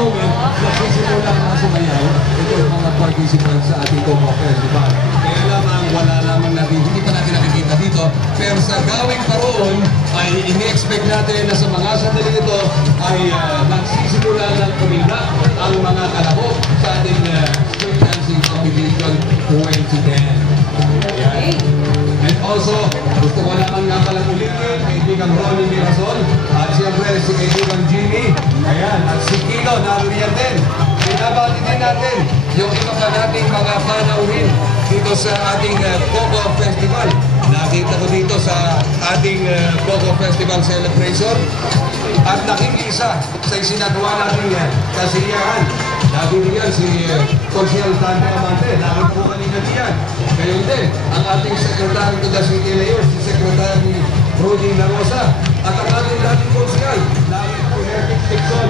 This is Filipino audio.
moment, nagsisimula na sumayaw ito yung mga participants sa ating Coco Festival. Kaya lamang, wala lamang natin, hindi pa natin nakikita dito, pero sa gawing paroon ay ini-expect natin na sa mga sandali ito ay nagsisimula ng kumila ang mga kalahok sa ating street dancing competition 2010. Ayan. And also, gusto ko naman nga palang ulitin, kaibigang Ronnie Mirasol, at siyempre si kaibigang Jimmy, ayan, at si Kilo, naruriyan din. Binabati din natin yung iba pa nating mga panauhin dito sa ating Coco Festival. Nakita ko dito sa ating Coco Festival celebration at nakikisa sa isinagawa nating kasiyahan. Nabibigyan si Consiel Tante Amante, nakita po kanina diyan. Ngayon din, ang ating Secretary to the City Mayor, si Secretary Rudy La Rosa, at ang ating dating Consiel, nakita po Herrick Dixon,